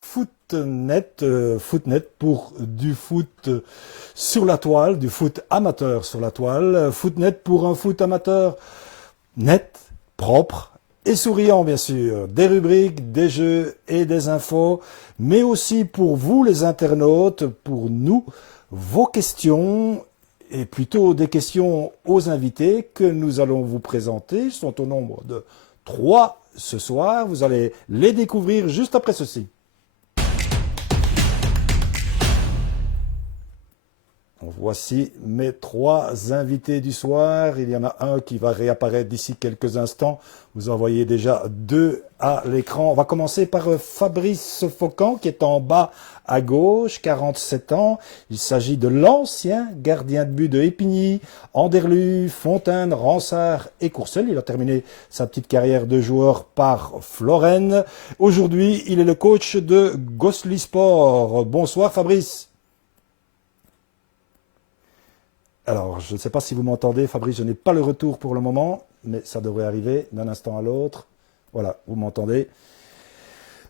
Footnet pour du foot sur la toile, du foot amateur sur la toile, Footnet pour un foot amateur net, propre et souriant bien sûr, des rubriques, des jeux et des infos, mais aussi pour vous les internautes, pour nous, vos questions et plutôt des questions aux invités que nous allons vous présenter. Ils sont au nombre de 3 ce soir, vous allez les découvrir juste après ceci. Voici mes 3 invités du soir. Il y en a un qui va réapparaître d'ici quelques instants. Vous en voyez déjà 2 à l'écran. On va commencer par Fabrice Faucan qui est en bas à gauche, 47 ans. Il s'agit de l'ancien gardien de but de Épigny, Anderlues, Fontaine, Ransard et Courcelles. Il a terminé sa petite carrière de joueur par Florenne. Aujourd'hui, il est le coach de Gosselies Sport. Bonsoir Fabrice. Alors, je ne sais pas si vous m'entendez, Fabrice, je n'ai pas le retour pour le moment, mais ça devrait arriver d'un instant à l'autre. Voilà, vous m'entendez.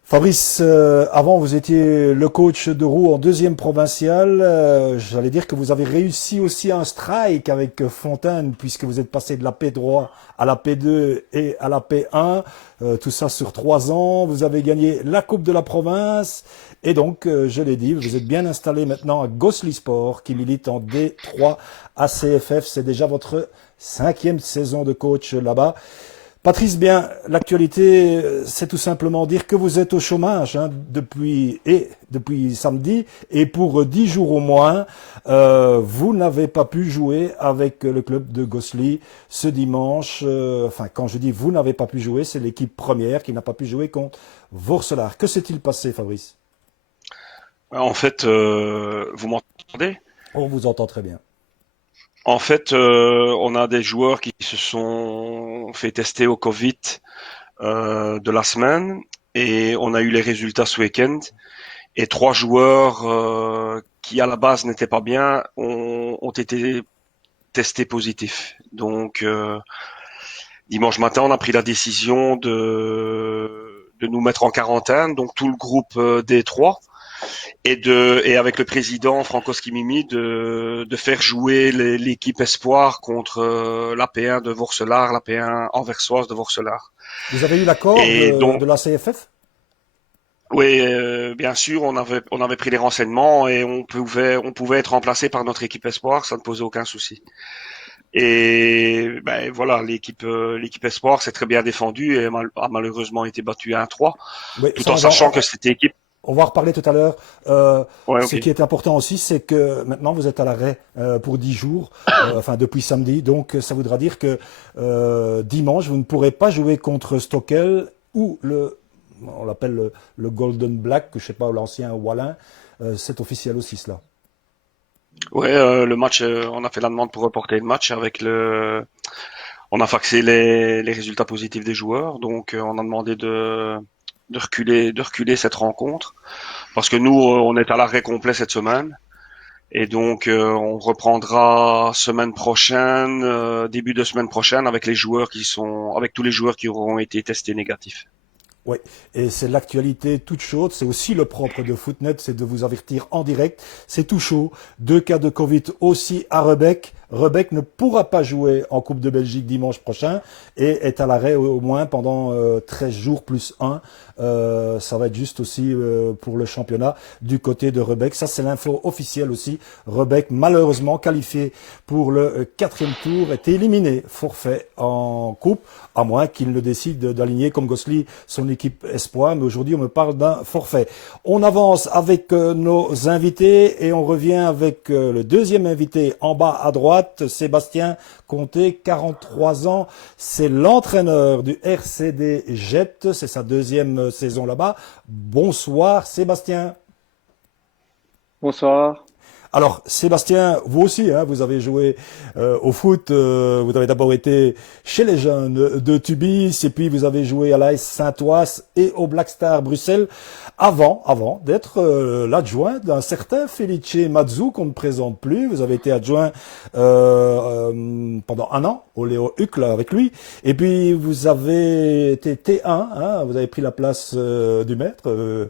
Fabrice, avant vous étiez le coach de Roux en 2e provinciale. J'allais dire que vous avez réussi aussi un strike avec Fontaine puisque vous êtes passé de la P3 à la P2 et à la P1. Tout ça sur 3 ans. Vous avez gagné la Coupe de la province. Et donc, je l'ai dit, vous êtes bien installé maintenant à Gosselies Sport qui milite en D3 ACFF. C'est déjà votre 5e saison de coach là-bas. Patrice, bien, l'actualité, c'est tout simplement dire que vous êtes au chômage depuis samedi et pour 10 jours au moins, vous n'avez pas pu jouer avec le club de Gosselies ce dimanche. Enfin, quand je dis vous n'avez pas pu jouer, c'est l'équipe première qui n'a pas pu jouer contre Vorselar. Que s'est-il passé, Fabrice? En fait, vous m'entendez? On vous entend très bien. En fait, on a des joueurs qui se sont fait tester au Covid de la semaine et on a eu les résultats ce week-end. Et 3 joueurs qui à la base n'étaient pas bien ont été testés positifs. Donc dimanche matin, on a pris la décision de nous mettre en quarantaine, donc tout le groupe des 3. Et avec le président Franco Schimimi de faire jouer l'équipe espoir contre la P1 de Vorselar, la P1 anversoise de Vorselar. Vous avez eu l'accord Et de donc la CFF? oui, bien sûr, on avait pris les renseignements et on pouvait être remplacé par notre équipe espoir, ça ne posait aucun souci. Et ben voilà, l'équipe espoir s'est très bien défendue et a malheureusement été battue 1-3, Oui, tout ça en sachant que cette équipe. on va en reparler tout à l'heure. Ouais, Ce ok. qui est important aussi, c'est que maintenant vous êtes à l'arrêt pour 10 jours, enfin depuis samedi. Donc ça voudra dire que dimanche, vous ne pourrez pas jouer contre Stockel ou on l'appelle le Golden Black, je sais pas, l'ancien Wallin. C'est officiel aussi cela. Ouais, le match, on a fait la demande pour reporter le match on a faxé les résultats positifs des joueurs, donc on a demandé de reculer cette rencontre parce que nous, on est à l'arrêt complet cette semaine et donc on reprendra semaine prochaine, début de semaine prochaine avec tous les joueurs qui auront été testés négatifs. Oui, et c'est l'actualité toute chaude. C'est aussi le propre de Footnet, c'est de vous avertir en direct. C'est tout chaud. 2 cas de Covid aussi à Rebec. Rebec ne pourra pas jouer en Coupe de Belgique dimanche prochain et est à l'arrêt au moins pendant 13 jours plus 1. Ça va être juste aussi pour le championnat du côté de Rebec. Ça, c'est l'info officielle aussi. Rebec, malheureusement qualifié pour le 4e tour, est éliminé forfait en Coupe, à moins qu'il ne décide d'aligner comme Gosselies son équipe espoir. Mais aujourd'hui, on me parle d'un forfait. On avance avec nos invités et on revient avec le 2e invité en bas à droite, Sébastien Comté, 43 ans. C'est l'entraîneur du RCD Jet. C'est sa 2e saison là-bas. Bonsoir Sébastien. Bonsoir. Alors, Sébastien, vous aussi, hein, vous avez joué au foot. Vous avez d'abord été chez les jeunes de Tubis, et puis vous avez joué à l'AS Saint-Oise et au Black Star Bruxelles, avant d'être l'adjoint d'un certain Felice Mazzu qu'on ne présente plus. Vous avez été adjoint pendant un an au Léo Hucle avec lui, et puis vous avez été T1, hein, vous avez pris la place du maître de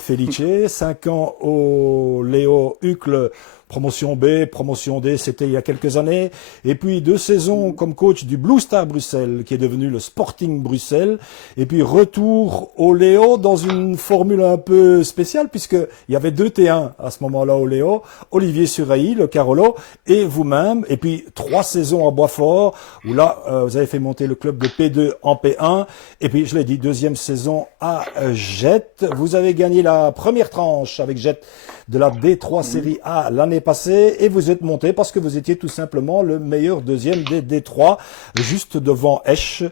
Felice. 5 ans au Léo Hucle, promotion B, promotion D, c'était il y a quelques années. Et puis 2 saisons comme coach du Blue Star Bruxelles, qui est devenu le Sporting Bruxelles. Et puis retour au Léo dans une formule un peu spéciale, puisqu'il y avait 2 T1 à ce moment-là au Léo. Olivier Surailly, le Carolo, et vous-même. Et puis 3 saisons à Boisfort, où là, vous avez fait monter le club de P2 en P1. Et puis, je l'ai dit, 2e saison à Jet. Vous avez gagné la première tranche avec Jet de la D3 série A l'année passée, et vous êtes monté parce que vous étiez tout simplement le meilleur deuxième des D3, juste devant Esch,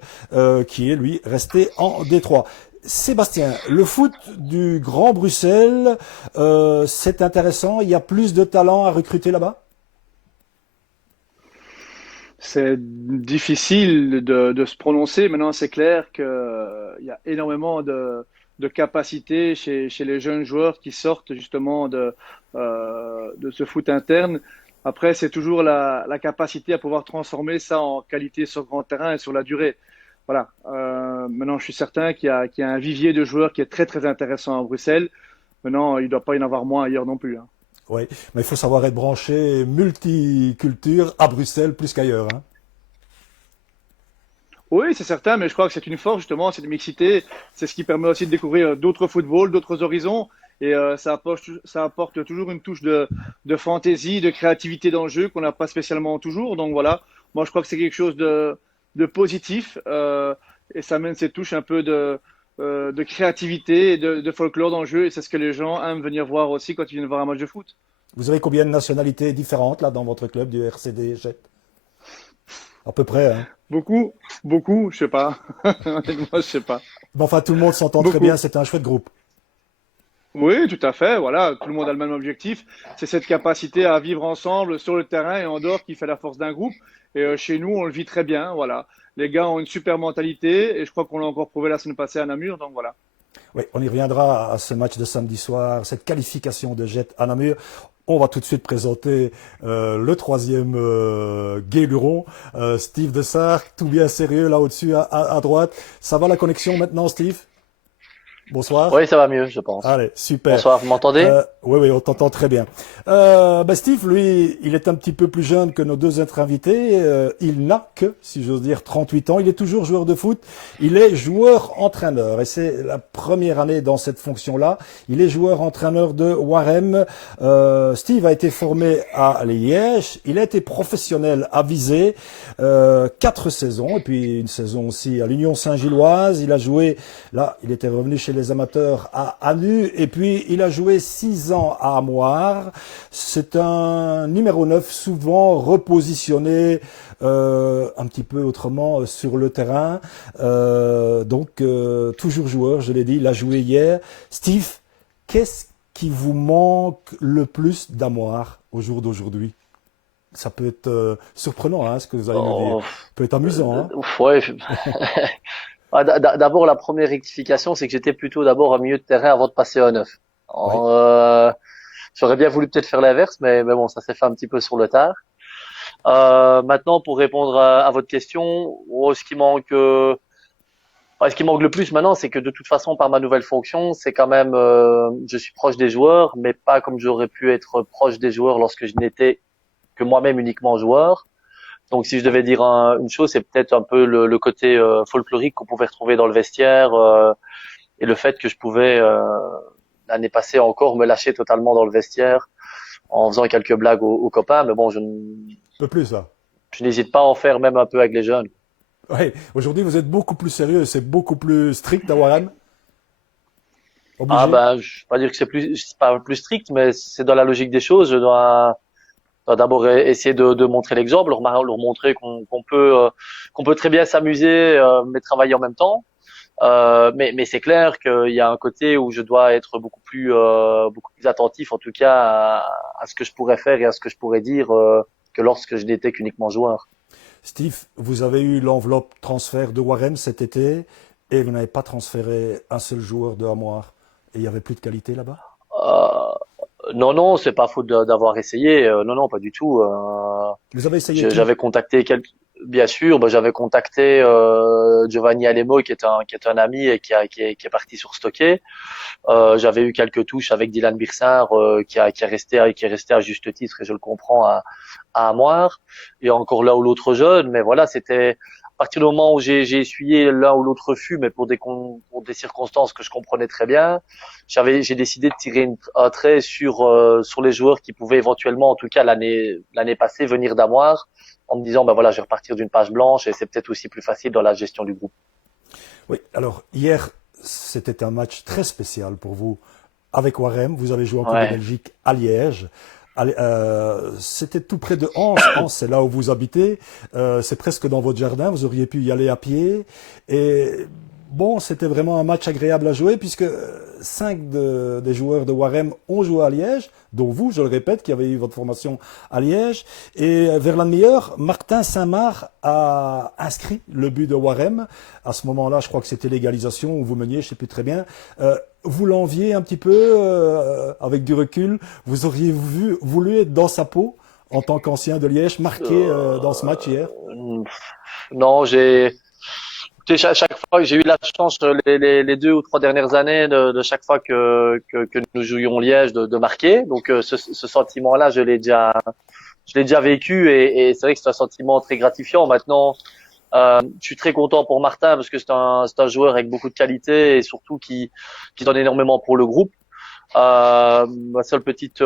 qui est lui resté en D3. Sébastien, le foot du Grand Bruxelles, c'est intéressant, il y a plus de talent à recruter là-bas? C'est difficile de se prononcer. Maintenant, c'est clair qu'il y a énormément de capacités chez les jeunes joueurs qui sortent justement de ce foot interne. Après, c'est toujours la capacité à pouvoir transformer ça en qualité sur grand terrain et sur la durée. Voilà. Maintenant, je suis certain qu'il y a un vivier de joueurs qui est très très intéressant à Bruxelles. Maintenant, il ne doit pas y en avoir moins ailleurs non plus, hein. Oui, mais il faut savoir être branché multiculture à Bruxelles plus qu'ailleurs, hein. Oui, c'est certain, mais je crois que c'est une force justement, cette mixité. C'est ce qui permet aussi de découvrir d'autres footballs, d'autres horizons, et ça apporte toujours une touche de fantaisie, de créativité dans le jeu qu'on n'a pas spécialement toujours. Donc voilà, moi je crois que c'est quelque chose de positif, et ça amène cette touche un peu de créativité et de folklore dans le jeu, et c'est ce que les gens aiment venir voir aussi quand ils viennent voir un match de foot. Vous avez combien de nationalités différentes là dans votre club du RCD Jet? À peu près, hein. Beaucoup, beaucoup, je sais pas. Honnêtement, je sais pas. Mais enfin, tout le monde s'entend très bien, Beaucoup. c'est un chouette groupe. Oui, tout à fait. Voilà, tout le monde a le même objectif. C'est cette capacité à vivre ensemble sur le terrain et en dehors qui fait la force d'un groupe. Et chez nous, on le vit très bien. Voilà, les gars ont une super mentalité et je crois qu'on l'a encore prouvé la semaine passée à Namur. Donc voilà. Oui, on y reviendra à ce match de samedi soir, cette qualification de Jet à Namur. On va tout de suite présenter le troisième Guéluron, Steve de Sark, tout bien sérieux là au-dessus à droite. Ça va la connexion maintenant, Steve? Bonsoir. Oui, ça va mieux, je pense. Allez, super. Bonsoir, vous m'entendez? Oui, on t'entend très bien. Steve, lui, il est un petit peu plus jeune que nos 2 autres invités. Il n'a que, si j'ose dire, 38 ans. Il est toujours joueur de foot. Il est joueur-entraîneur. Et c'est la première année dans cette fonction-là. Il est joueur-entraîneur de Warem. Steve a été formé à Liège. Il a été professionnel à Visé. 4 saisons. Et puis une saison aussi à l'Union Saint-Gilloise. Il a joué, là, il était revenu chez les amateurs à Anu, et puis il a joué 6 ans à Amoir. C'est un numéro 9 souvent repositionné un petit peu autrement sur le terrain. Toujours joueur, je l'ai dit, il a joué hier. Steve, qu'est-ce qui vous manque le plus d'Amoir au jour d'aujourd'hui? Ça peut être surprenant, hein, ce que vous allez nous dire. Oh, Ça peut être amusant, hein. ouais. D'abord, la première rectification, c'est que j'étais plutôt d'abord un milieu de terrain avant de passer à un neuf. Oui. J'aurais bien voulu peut-être faire l'inverse, mais bon, ça s'est fait un petit peu sur le tard. Maintenant, pour répondre à votre question, ce qui manque le plus maintenant, c'est que de toute façon, par ma nouvelle fonction, c'est quand même, je suis proche des joueurs, mais pas comme j'aurais pu être proche des joueurs lorsque je n'étais que moi-même uniquement joueur. Donc, si je devais dire une chose, c'est peut-être un peu le côté folklorique qu'on pouvait retrouver dans le vestiaire, et le fait que je pouvais l'année passée encore me lâcher totalement dans le vestiaire en faisant quelques blagues aux copains. Mais bon, Un peu plus, là. je n'hésite pas à en faire même un peu avec les jeunes. Oui, aujourd'hui vous êtes beaucoup plus sérieux, c'est beaucoup plus strict à Warren. Ah Obligé. ben, je vais pas dire que c'est pas plus strict, mais c'est dans la logique des choses. Je dois d'abord essayer de montrer l'exemple, leur montrer qu'on peut très bien s'amuser, mais travailler en même temps. Mais c'est clair qu'il y a un côté où je dois être beaucoup plus attentif, en tout cas, à ce que je pourrais faire et à ce que je pourrais dire que lorsque je n'étais qu'uniquement joueur. Steve, vous avez eu l'enveloppe transfert de Warem cet été et vous n'avez pas transféré un seul joueur de Amoir. Et il y avait plus de qualité là-bas? Euh, non, non, c'est pas faute d'avoir essayé. Non, non, pas du tout. Vous avez essayé qui? J'avais contacté bien sûr, bah, j'avais contacté Giovanni Alemo qui est un ami et qui est parti sur Stocké. J'avais eu quelques touches avec Dylan Birsard qui est resté à juste titre et je le comprends à Amoir et encore là ou l'autre jeune. Mais voilà, c'était à partir du moment où j'ai essuyé l'un ou l'autre refus, mais pour des circonstances que je comprenais très bien, j'ai décidé de tirer un trait sur les joueurs qui pouvaient éventuellement, en tout cas l'année passée, venir d'Amoir, en me disant ben voilà, je vais repartir d'une page blanche et c'est peut-être aussi plus facile dans la gestion du groupe. Oui, alors hier, c'était un match très spécial pour vous. Avec Warem, vous avez joué en Coupe de Ouais. Belgique à Liège. C'était tout près de Anse. Anse, c'est là où vous habitez. C'est presque dans votre jardin. Vous auriez pu y aller à pied. Et bon, c'était vraiment un match agréable à jouer puisque des joueurs de Warem ont joué à Liège, dont vous, je le répète, qui avez eu votre formation à Liège. Et vers la demi-heure, Martin Saint-Marc a inscrit le but de Warem. À ce moment-là, je crois que c'était l'égalisation où vous meniez, je ne sais plus très bien. Vous l'enviez un petit peu avec du recul. Vous auriez voulu être dans sa peau en tant qu'ancien de Liège, marqué dans ce match hier? Non, tu sais, chaque fois que j'ai eu la chance les 2 ou 3 dernières années de chaque fois que nous jouions Liège de marquer. Donc ce sentiment-là, je l'ai déjà vécu et c'est vrai que c'est un sentiment très gratifiant. Maintenant, je suis très content pour Martin parce que c'est un joueur avec beaucoup de qualité et surtout qui donne énormément pour le groupe. Ma seule petite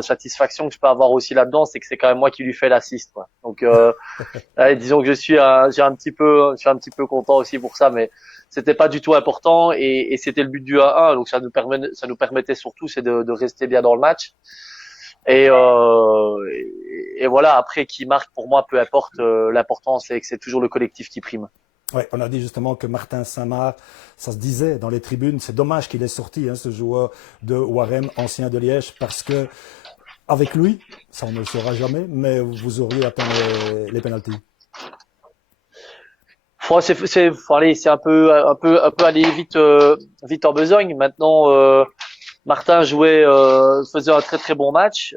satisfaction que je peux avoir aussi là-dedans, c'est que c'est quand même moi qui lui fais l'assist, quoi. Donc, allez, disons que je suis un petit peu content aussi pour ça, mais c'était pas du tout important et c'était le but du 1-1, donc ça nous permettait surtout c'est de rester bien dans le match. Et voilà, après qui marque pour moi, peu importe, l'important c'est que c'est toujours le collectif qui prime. Ouais, on a dit justement que Martin Saint-Marc, ça se disait dans les tribunes, c'est dommage qu'il est sorti, ce joueur de Warem, ancien de Liège, parce que avec lui, ça on ne le saura jamais, mais vous auriez atteint les pénaltys. Faut aller, c'est un peu aller vite en besogne. Maintenant, Martin faisait un très très bon match.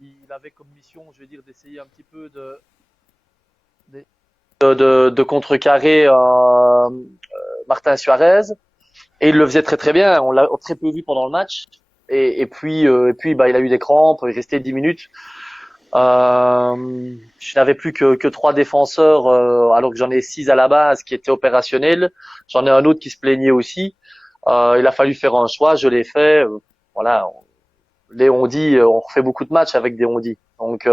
Il avait comme mission, je vais dire, d'essayer un petit peu de contrecarrer Martin Suarez et il le faisait très très bien. On l'a très peu vu pendant le match et puis bah il a eu des crampes, il restait 10 minutes. Je n'avais plus que 3 défenseurs alors que j'en ai 6 à la base qui étaient opérationnels. J'en ai un autre qui se plaignait aussi. Il a fallu faire un choix, je l'ai fait. Voilà, les on-dit, on refait beaucoup de matchs avec des on-dit. Donc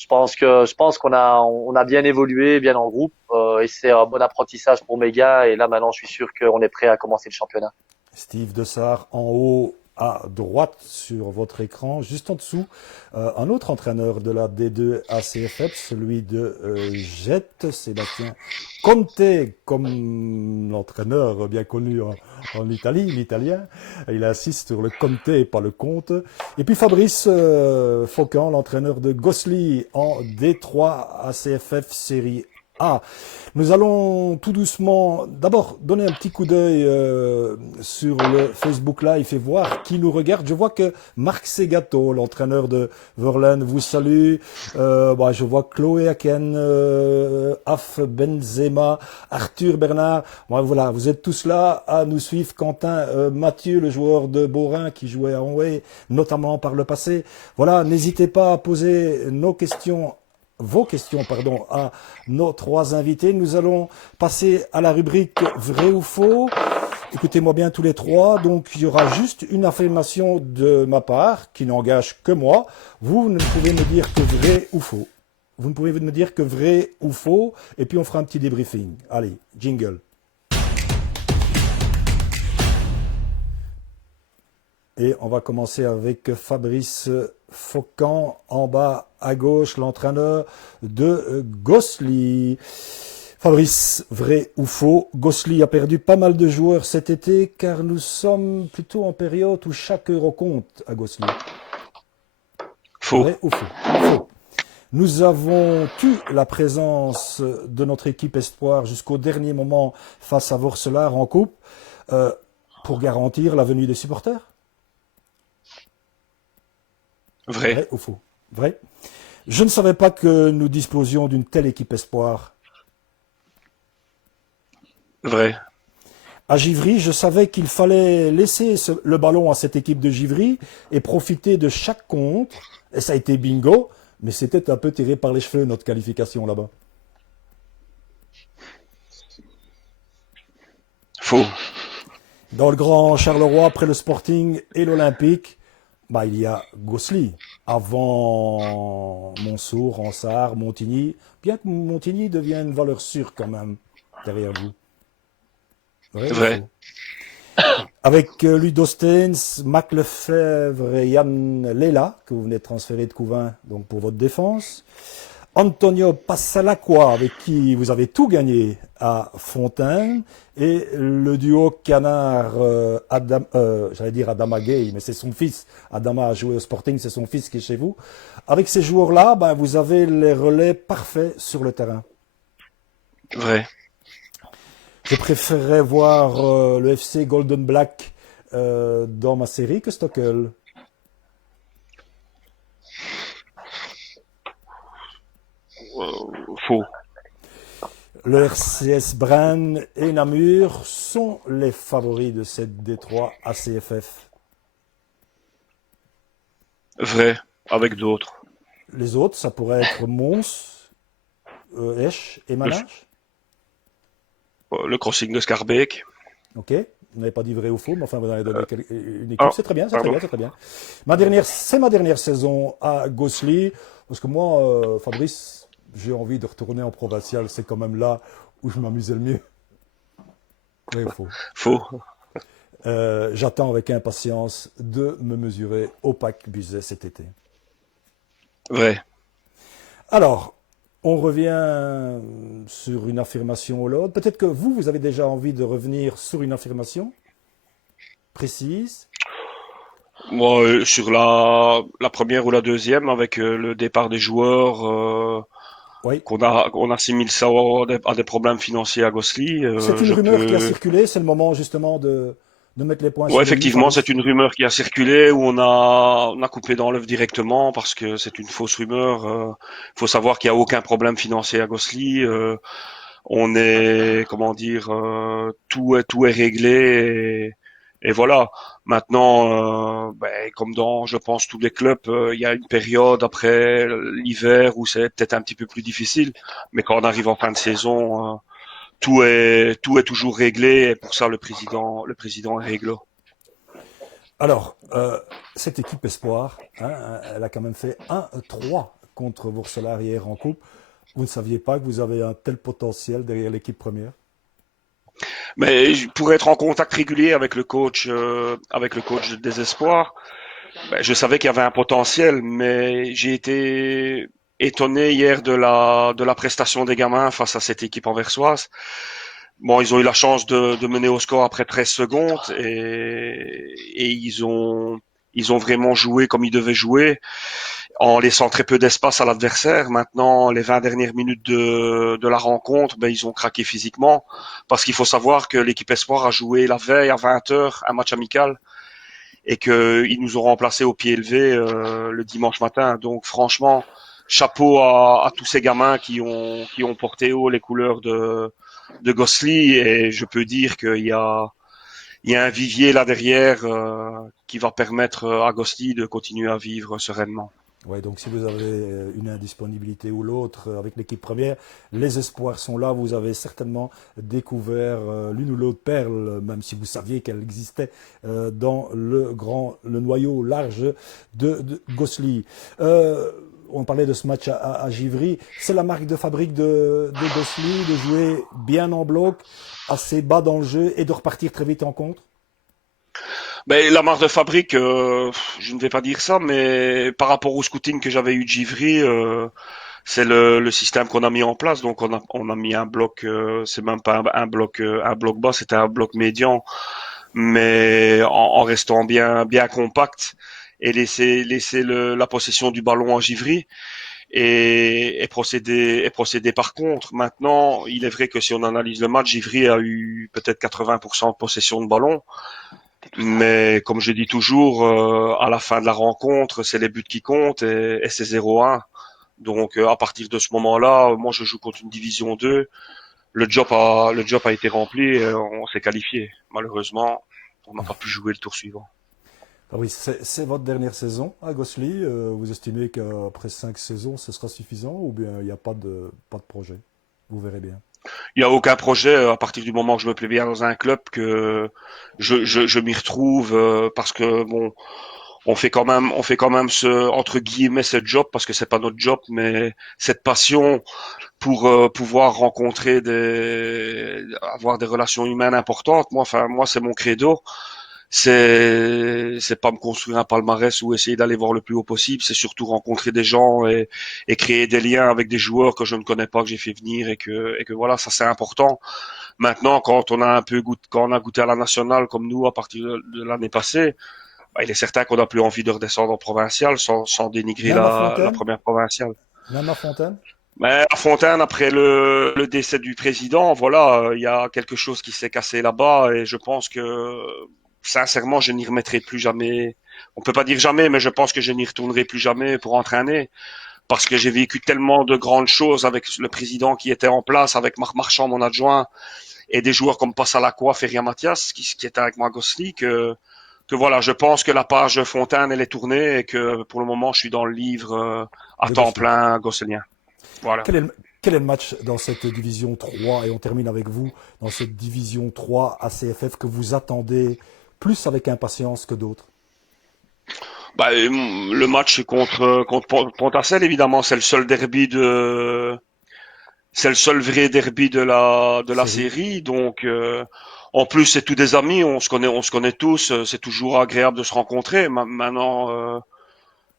je pense on a bien évolué, bien en groupe et c'est un bon apprentissage pour mes gars. Et là maintenant, je suis sûr qu'on est prêt à commencer le championnat. Steve Dessart en haut à droite sur votre écran, juste en dessous, un autre entraîneur de la D2 ACFF, celui de Jet, Sébastien Conte, comme l'entraîneur bien connu en Italie, l'italien. Il insiste sur le Conte et pas le Comte. Et puis Fabrice Faucan, l'entraîneur de Gosselies en D3 ACFF série A. Nous allons tout doucement d'abord donner un petit coup d'œil sur le Facebook Live et voir qui nous regarde. Je vois que Marc Segato, l'entraîneur de Verlaine, vous salue. Je vois Chloé Aken, Af Benzema, Arthur Bernard. Bon, voilà, vous êtes tous là à nous suivre. Quentin Mathieu, le joueur de Beaurain qui jouait à Anway, notamment par le passé. Voilà, n'hésitez pas à poser vos questions, à nos 3 invités. Nous allons passer à la rubrique vrai ou faux. Écoutez-moi bien tous les 3. Donc, il y aura juste une affirmation de ma part qui n'engage que moi. Vous ne pouvez me dire que vrai ou faux. Vous ne pouvez me dire que vrai ou faux. Et puis, on fera un petit débriefing. Allez, jingle. Et on va commencer avec Fabrice Faucan, en bas à gauche, l'entraîneur de Gosselies. Fabrice, vrai ou faux, Gosselies a perdu pas mal de joueurs cet été car nous sommes plutôt en période où chaque euro compte à Gosselies. Faux. Vrai ou faux? Faux. Nous avons eu la présence de notre équipe espoir jusqu'au dernier moment face à Vorselar en coupe pour garantir la venue des supporters. Vrai. Vrai ou faux? Vrai. Je ne savais pas que nous disposions d'une telle équipe espoir. Vrai. À Givry, je savais qu'il fallait laisser le ballon à cette équipe de Givry et profiter de chaque contre. Et ça a été bingo, mais c'était un peu tiré par les cheveux notre qualification là-bas. Faux. Dans le grand Charleroi, après le Sporting et l'Olympique, bah, il y a Gosselies. Avant Monceau, Ransard, Montigny. Bien que Montigny devienne une valeur sûre quand même derrière vous. Vrai ou Vrai. faux? Avec Ludo Steens, Mac Lefebvre et Yann Lela, que vous venez de transférer de Couvain donc pour votre défense. Antonio Passalacqua, avec qui vous avez tout gagné à Fontaine. Et le duo Canard, j'allais dire Adama Gay, mais c'est son fils. Adama a joué au Sporting, c'est son fils qui est chez vous. Avec ces joueurs-là, ben, vous avez les relais parfaits sur le terrain. Vrai. Je préférerais voir le FC Golden Black dans ma série que Stockel. Faux. Le RCS Bran et Namur sont les favoris de cette D3 ACFF. Vrai. Avec d'autres. Les autres, ça pourrait être Mons, Esch et Manache. Le crossing de Scarbeck. Ok, vous n'avez pas dit vrai ou faux, mais enfin vous en avez donné une équipe. Ah, C'est très bien, c'est pardon. très bien, c'est très bien. C'est ma dernière saison à Gosselies, parce que moi, Fabrice, j'ai envie de retourner en provincial. C'est quand même là où je m'amusais le mieux. Vrai ou faux? Faux. J'attends avec impatience de me mesurer au Pack Buzet cet été. Vrai. Alors, on revient sur une affirmation ou l'autre. Peut-être que vous avez déjà envie de revenir sur une affirmation précise. Moi, sur la première ou la deuxième, avec le départ des joueurs, Oui. qu'on assimile ça à des problèmes financiers à Gosselies, C'est une je rumeur qui a peux. circulé. C'est le moment justement de mettre les points Ouais, sur les i, effectivement, Fabrice. c'est une rumeur qui a circulé où on a coupé dans l'œuf directement parce que c'est une fausse rumeur. Faut savoir qu'il y a aucun problème financier à Gosselies. On est, comment dire, tout est réglé et voilà. Maintenant, comme dans, je pense, tous les clubs, il y a une période après l'hiver où c'est peut-être un petit peu plus difficile, mais quand on arrive en fin de saison, tout est toujours réglé et pour ça le président est réglo. Alors, cette équipe Espoir, hein, elle a quand même fait 1-3 contre Vourselar hier en coupe. Vous ne saviez pas que vous avez un tel potentiel derrière l'équipe première? Mais pour être en contact régulier avec le coach de Désespoir, je savais qu'il y avait un potentiel, mais j'ai été étonné hier de la prestation des gamins face à cette équipe anversoise. Bon, ils ont eu la chance de mener au score après 13 secondes et ils ont vraiment joué comme ils devaient jouer en laissant très peu d'espace à l'adversaire. Maintenant, les 20 dernières minutes de la rencontre, ils ont craqué physiquement parce qu'il faut savoir que l'équipe Espoir a joué la veille à 20h un match amical et qu'ils nous ont remplacés au pied levé le dimanche matin. Donc franchement, chapeau à tous ces gamins qui ont porté haut les couleurs de Gosselies et je peux dire qu'il y a un vivier là derrière qui va permettre à Gosselies de continuer à vivre sereinement. Ouais, donc si vous avez une indisponibilité ou l'autre avec l'équipe première, les espoirs sont là. Vous avez certainement découvert l'une ou l'autre perle, même si vous saviez qu'elle existait dans le noyau large de Gosselies. On parlait de ce match à Givry. C'est la marque de fabrique de Gosselies de jouer bien en bloc, assez bas dans le jeu et de repartir très vite en contre. La marque de fabrique, je ne vais pas dire ça, mais par rapport au scouting que j'avais eu de Givry, c'est le système qu'on a mis en place. Donc on a mis un bloc, c'est même pas un bloc bas, c'était un bloc médian, mais en restant bien compact et laisser la possession du ballon à Givry et procéder par contre. Maintenant, il est vrai que si on analyse le match, Givry a eu peut-être 80% de possession de ballon. Mais comme je dis toujours, à la fin de la rencontre, c'est les buts qui comptent et c'est 0-1. Donc à partir de ce moment-là, moi je joue contre une division 2. Le job a été rempli et on s'est qualifié. Malheureusement, on n'a pas pu jouer le tour suivant. Ah oui, c'est votre dernière saison à Gosselies. Vous estimez qu'après 5 saisons, ce sera suffisant ou bien il n'y a pas de projet? Vous verrez bien. Il n'y a aucun projet à partir du moment que je me plais bien dans un club que je m'y retrouve parce que bon, on fait quand même ce entre guillemets ce job parce que c'est pas notre job, mais cette passion pour pouvoir avoir des relations humaines importantes. Moi c'est mon credo. C'est pas me construire un palmarès ou essayer d'aller voir le plus haut possible, c'est surtout rencontrer des gens et créer des liens avec des joueurs que je ne connais pas, que j'ai fait venir et que voilà, ça c'est important. Maintenant, quand on a goûté à la nationale comme nous à partir de l'année passée, bah, il est certain qu'on n'a plus envie de redescendre en provincial sans dénigrer Même à la Fontaine? première provinciale. Même à Fontaine? Mais à Fontaine, après le décès du président, voilà, il y a quelque chose qui s'est cassé là-bas et je pense que sincèrement, je n'y remettrai plus jamais. On peut pas dire jamais, mais je pense que je n'y retournerai plus jamais pour entraîner parce que j'ai vécu tellement de grandes choses avec le président qui était en place, avec Marc Marchand, mon adjoint, et des joueurs comme Passalacqua, Feria Mathias, qui étaient avec moi à Gosselies, que voilà, je pense que la page Fontaine, elle est tournée et que pour le moment, je suis dans le livre à De temps Gosselies. plein gosselien. Voilà. Quel est le match dans cette division 3 et on termine avec vous dans cette division 3 ACFF que vous attendez plus avec impatience que d'autres? Bah, le match contre Pontacelle, évidemment, c'est le seul vrai derby de la Série. série. Donc, en plus, c'est tous des amis, on se connaît tous. C'est toujours agréable de se rencontrer. Maintenant,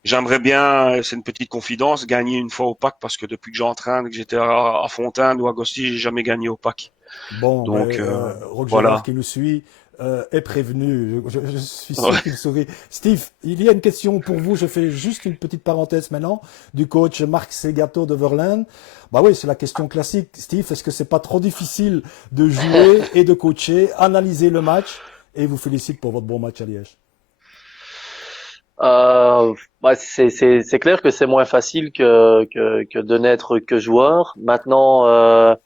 j'aimerais bien, c'est une petite confidence, gagner une fois au PAC parce que depuis que j'entraîne, que j'étais à Fontaine ou à Gosselies, j'ai jamais gagné au PAC. Bon, Donc, mais Roque Gérard voilà. qui nous suit est prévenu. Je suis sûr Ouais. qu'il sourit. Steve, il y a une question pour vous. Je fais juste une petite parenthèse maintenant du coach Marc Segato de Verlaine. Bah oui, c'est la question classique. Steve, est-ce que c'est pas trop difficile de jouer et de coacher, analyser le match et vous félicite pour votre bon match à Liège? Bah, c'est clair que c'est moins facile que de n'être que joueur. Maintenant,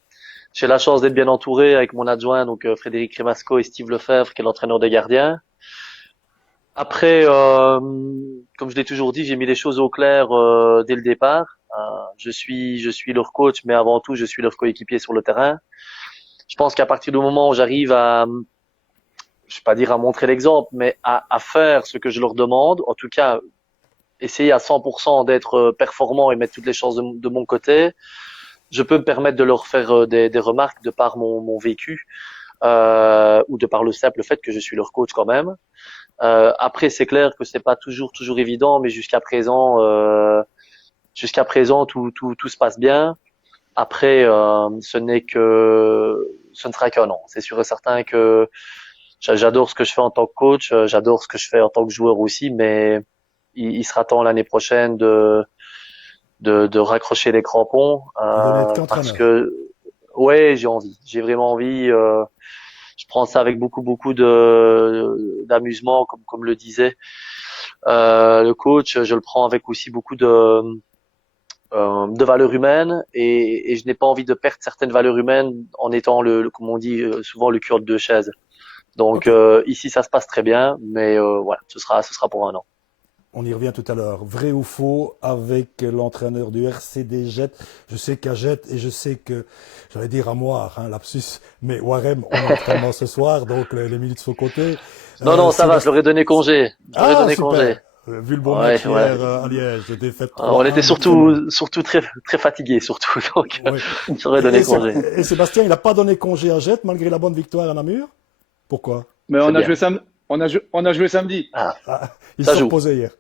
j'ai la chance d'être bien entouré avec mon adjoint, donc Frédéric Cremasco et Steve Lefebvre, qui est l'entraîneur des gardiens. Après, comme je l'ai toujours dit, j'ai mis les choses au clair dès le départ. Je suis leur coach, mais avant tout, je suis leur coéquipier sur le terrain. Je pense qu'à partir du moment où j'arrive je vais pas dire à montrer l'exemple, mais à faire ce que je leur demande, en tout cas, essayer à 100% d'être performant et mettre toutes les chances de mon côté, je peux me permettre de leur faire des remarques de par mon vécu ou de par le simple fait que je suis leur coach quand même. Après, c'est clair que c'est pas toujours évident, mais jusqu'à présent, tout se passe bien. Après, ce ne sera qu'un an. C'est sûr et certain que j'adore ce que je fais en tant que coach, j'adore ce que je fais en tant que joueur aussi, mais il sera temps l'année prochaine de raccrocher les crampons De n'être parce qu'entraîneur. que ouais, j'ai vraiment envie. Je prends ça avec beaucoup d'amusement, comme le disait le coach. Je le prends avec aussi beaucoup de valeurs humaines et je n'ai pas envie de perdre certaines valeurs humaines en étant comme on dit souvent le cul entre deux chaises. Donc Ok. ici ça se passe très bien, mais voilà, ce sera pour un an. On y revient tout à l'heure. Vrai ou faux avec l'entraîneur du RCD Jet. Je sais qu'à Jet, et je sais que, j'allais dire à moi, hein, lapsus, mais Warem, on a entraînement ce soir, donc les minutes sont comptées. Non, non, ça va, je Sébastien... leur ai donné congé. Je leur ai Ah, donné congé. super. Vu le bon match Ouais, ouais. hier à Liège, défaite On était 3-1, mais très mal. surtout très fatigués, surtout. Donc, Oui. je leur ai donné congé. Et Sébastien, il n'a pas donné congé à Jet malgré la bonne victoire à Namur? Pourquoi? Mais C'est on a bien. joué on a joué samedi. Ah, Ah, il ça s'est joue. reposé hier.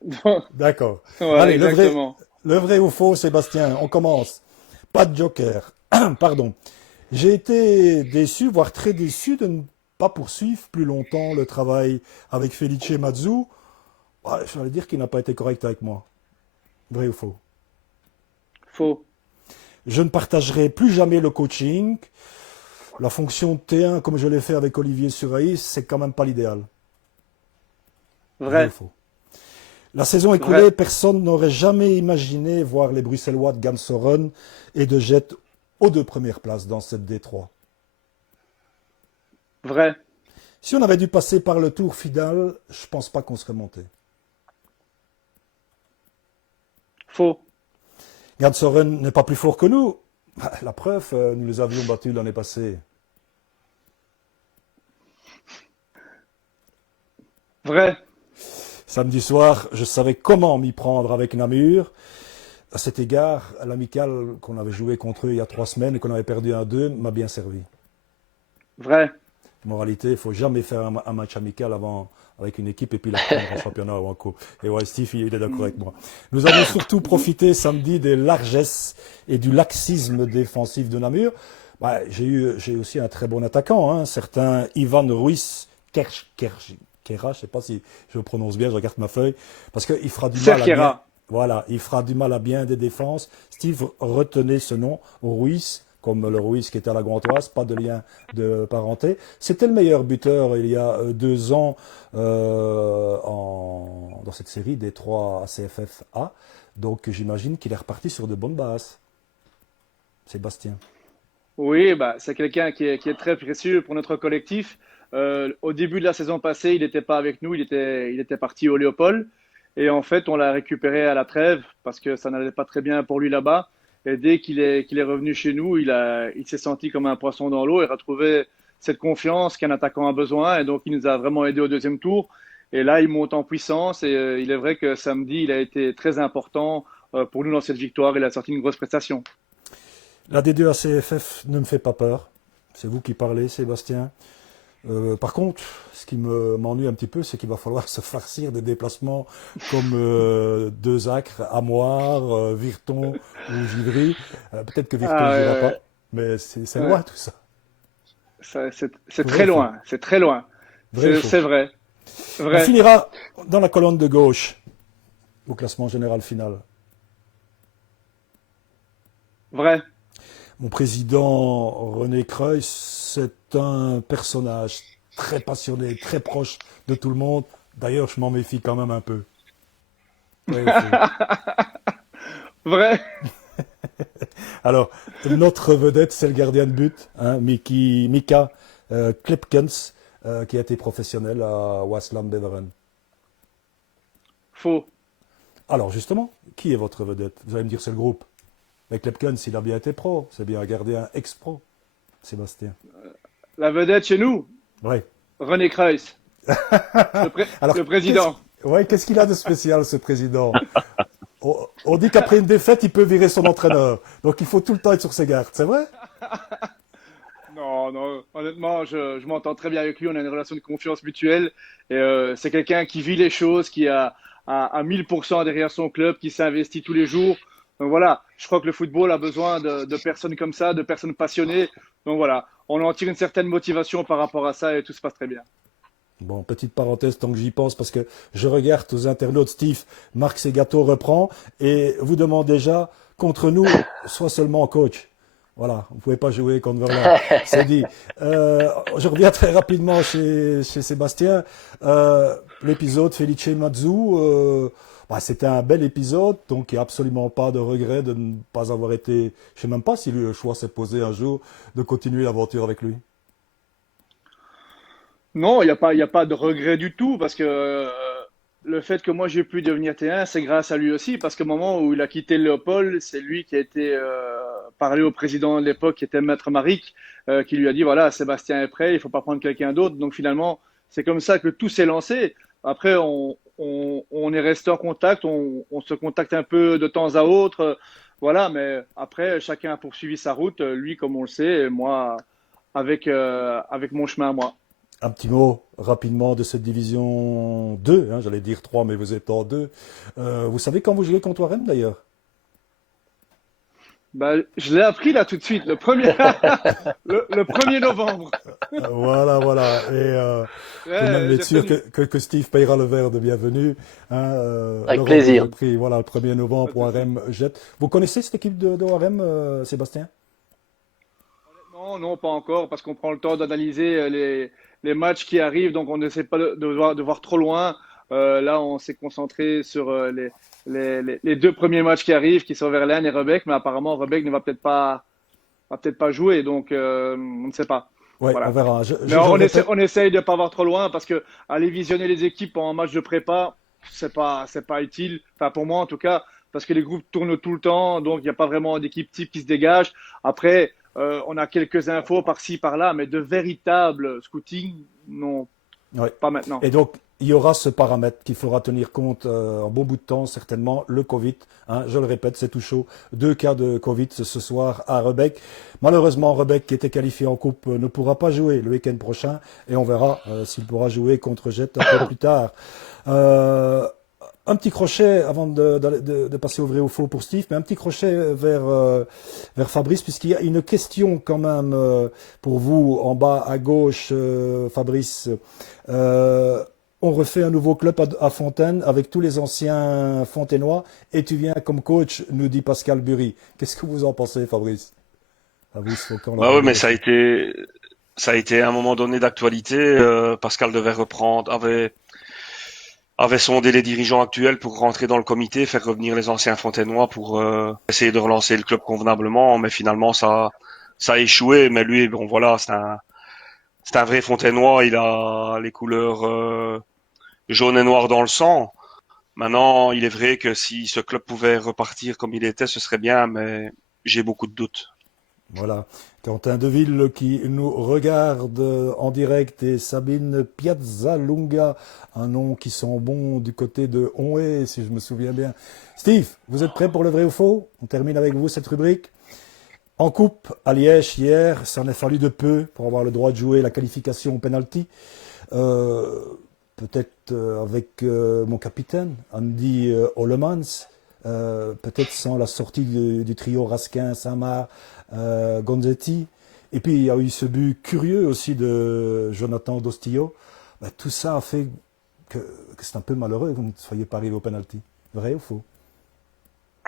D'accord. Ouais, Allez, exactement. Le vrai ou faux, Sébastien, on commence. Pas de joker. Pardon. J'ai été déçu, voire très déçu de ne pas poursuivre plus longtemps le travail avec Felice Mazzu. Ouais, je vais dire qu'il n'a pas été correct avec moi. Vrai ou faux? Faux. Je ne partagerai plus jamais le coaching. La fonction de T1, comme je l'ai fait avec Olivier Suraïs, c'est quand même pas l'idéal. Vrai ou Vrai. faux? La saison écoulée, Vrai. personne n'aurait jamais imaginé voir les Bruxellois de Gansoren et de Jet aux 2 premières places dans cette D3. Vrai. Si on avait dû passer par le tour final, je pense pas qu'on serait monté. Faux. Gansoren n'est pas plus fort que nous. Bah, la preuve, nous les avions battus l'année passée. Vrai. Samedi soir, je savais comment m'y prendre avec Namur. À cet égard, l'amical qu'on avait joué contre eux il y a 3 semaines et qu'on avait perdu 1-2 m'a bien servi. Vrai. Moralité, il ne faut jamais faire un match amical avant avec une équipe et puis la prendre en championnat ou en coupe. Et ouais, Steve, il est d'accord avec moi. Nous avons surtout profité samedi des largesses et du laxisme défensif de Namur. Bah, j'ai aussi un très bon attaquant, hein, certain Ivan Ruiz Kera, je ne sais pas si je le prononce bien, je regarde ma feuille, parce qu'il fera du mal à bien. Cerquera. Voilà, il fera du mal à bien des défenses. Steve, retenez ce nom, Ruiz, comme le Ruiz qui était à la Gantoise, pas de lien de parenté. C'était le meilleur buteur il y a 2 ans dans cette série des 3 CFFA. Donc j'imagine qu'il est reparti sur de bonnes bases. Sébastien. Oui, bah, c'est quelqu'un qui est très précieux pour notre collectif. Au début de la saison passée, il n'était pas avec nous, il était parti au Léopold. Et en fait, on l'a récupéré à la trêve parce que ça n'allait pas très bien pour lui là-bas. Et dès qu'il est revenu chez nous, il s'est senti comme un poisson dans l'eau et retrouvé cette confiance qu'un attaquant a besoin. Et donc, il nous a vraiment aidé au deuxième tour. Et là, il monte en puissance. Et il est vrai que samedi, il a été très important pour nous dans cette victoire. Il a sorti une grosse prestation. La D2 ACFF ne me fait pas peur. C'est vous qui parlez, Sébastien. Par contre, ce qui m'ennuie un petit peu, c'est qu'il va falloir se farcir des déplacements comme Deux Acres, Amoir, Virton ou Givry. Peut-être que Virton Ah, ne jouera pas, mais c'est ouais. loin tout ça. C'est Vrai très ou faux? loin. C'est très loin. Vrai ou faux? C'est vrai. On Vrai. finira dans la colonne de gauche au classement général final. Vrai. Mon président René Creuss, c'est un personnage très passionné, très proche de tout le monde. D'ailleurs, je m'en méfie quand même un peu. Vrai ou faux? Vrai. Alors, notre vedette, c'est le gardien de but, hein, Mika Klepkens, qui a été professionnel à Waasland Beveren. Faux. Alors, justement, qui est votre vedette? Vous allez me dire, c'est le groupe. Mais Klepkens, il a bien été pro. C'est bien un gardien ex-pro, Sébastien. La vedette chez nous, Ouais. René Kreuss, Alors, le président. qu'est-ce qu'il a de spécial, ce président? On dit qu'après une défaite, il peut virer son entraîneur. Donc, il faut tout le temps être sur ses gardes. C'est vrai? Non, non, honnêtement, je m'entends très bien avec lui. On a une relation de confiance mutuelle. Et c'est quelqu'un qui vit les choses, qui a 1000% derrière son club, qui s'investit tous les jours. Donc voilà, je crois que le football a besoin de personnes comme ça, de personnes passionnées. Donc voilà, on en tire une certaine motivation par rapport à ça et tout se passe très bien. Bon, petite parenthèse tant que j'y pense, parce que je regarde aux internautes, Steve, Marc Segato reprend, et vous demande déjà, contre nous, soit seulement coach. Voilà, vous pouvez pas jouer contre Verlaine, c'est dit. Je reviens très rapidement chez Sébastien. L'épisode Felice Mazzu, c'était un bel épisode, donc il n'y a absolument pas de regret de ne pas avoir été... Je sais même pas si le choix s'est posé un jour de continuer l'aventure avec lui. Non, il y a pas de regret du tout parce que le fait que moi j'ai pu devenir T1, c'est grâce à lui aussi parce qu'au moment où il a quitté Léopold, c'est lui qui a été parlé au président de l'époque qui était Maître Maric, qui lui a dit voilà, Sébastien est prêt, il faut pas prendre quelqu'un d'autre. Donc finalement, c'est comme ça que tout s'est lancé. Après, on est resté en contact, on se contacte un peu de temps à autre, voilà, mais après, chacun a poursuivi sa route, lui comme on le sait, et moi avec mon chemin à moi. Un petit mot rapidement de cette division 2, hein, j'allais dire 3, mais vous êtes en 2. Vous savez quand vous jouez contre Warren d'ailleurs? Bah, je l'ai appris là tout de suite, le premier, le 1er novembre. Voilà. Et vous pouvez même Ouais, être j'ai sûr retenu. que Steve payera le verre de bienvenue. Hein, Avec Laurent vous plaisir. le prix, voilà, le 1er Pas novembre, de souci. ORM jette. Vous connaissez cette équipe de ORM, Sébastien? Non, non, pas encore, parce qu'on prend le temps d'analyser les matchs qui arrivent, donc on n'essaie pas de voir trop loin. Là, on s'est concentré sur les deux premiers matchs qui arrivent, qui sont Verlaine et Rebec, mais apparemment Rebec ne va peut-être pas jouer, donc on ne sait pas. Oui, on Voilà. verra. Mais on essaye de pas voir trop loin, parce que aller visionner les équipes en match de prépa, c'est pas utile. Enfin, pour moi en tout cas, parce que les groupes tournent tout le temps, donc il n'y a pas vraiment d'équipe type qui se dégage. Après, on a quelques infos par-ci, par-là, mais de véritable scouting, non, Ouais. pas maintenant. Et donc, il y aura ce paramètre qu'il faudra tenir compte en bon bout de temps, certainement, le Covid. Hein, je le répète, c'est tout chaud. 2 cas de Covid ce soir à Rebec. Malheureusement, Rebec, qui était qualifié en coupe, ne pourra pas jouer le week-end prochain. Et on verra s'il pourra jouer contre Jet un peu plus tard. Euh, un petit crochet avant de passer au vrai ou faux pour Steve, mais un petit crochet vers Fabrice, puisqu'il y a une question quand même pour vous en bas à gauche, Fabrice. Euh, on refait un nouveau club à Fontaine avec tous les anciens Fontenois et tu viens comme coach, nous dit Pascal Bury. Qu'est-ce que vous en pensez, Fabrice? Fabrice Faucan, Bah Laurent ouais, mais Desrochers. ça a été à un moment donné d'actualité. Pascal devait avait sondé les dirigeants actuels pour rentrer dans le comité, faire revenir les anciens Fontenoy pour essayer de relancer le club convenablement, mais finalement ça a échoué. Mais lui, bon voilà, c'est un vrai Fontenoy, il a les couleurs jaune et noir dans le sang. Maintenant, il est vrai que si ce club pouvait repartir comme il était, ce serait bien, mais j'ai beaucoup de doutes. Voilà. Quentin Deville qui nous regarde en direct et Sabine Piazzalunga, un nom qui sent bon du côté de Onhé, si je me souviens bien. Steve, vous êtes prêt pour le vrai ou faux? On termine avec vous cette rubrique. En coupe à Liège hier, ça en a fallu de peu pour avoir le droit de jouer la qualification au penalty. Euh, Peut-être avec mon capitaine, Andy Olemans, peut-être sans la sortie du trio Raskin, Samar, Gonzetti. Et puis il y a eu ce but curieux aussi de Jonathan Dostillo. Ben, tout ça a fait que c'est un peu malheureux que vous ne soyez pas arrivé au penalty. Vrai ou faux?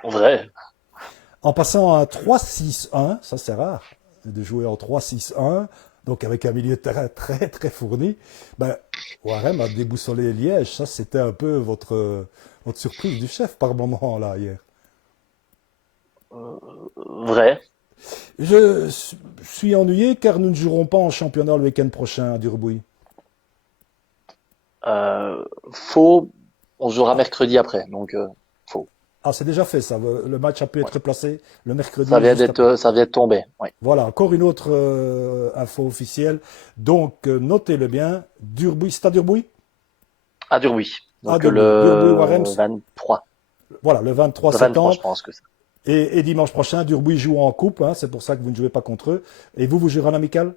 Vrai. En passant à 3-6-1, ça c'est rare de jouer en 3-6-1, donc avec un milieu de terrain très très fourni, ben, Warem a déboussolé Liège. Ça c'était un peu votre surprise du chef par moment là hier. Vrai. Je suis ennuyé car nous ne jouerons pas en championnat le week-end prochain à Durbouy. Faux. On jouera mercredi après, donc faux. Ah, c'est déjà fait ça. Le match a pu Ouais. être placé le mercredi juste après. Ça vient de tomber. Oui. Voilà, encore une autre info officielle. Donc, notez-le bien. Durbouy, c'est à Durbouy? À Durbuy. À Donc Durbouy. Durbouy-Warem, le 23. voilà, le 23 Le 23, je septembre. pense que c'est. Et dimanche prochain, Durbouy joue en coupe. Hein, c'est pour ça que vous ne jouez pas contre eux. Et vous jouerez en amical?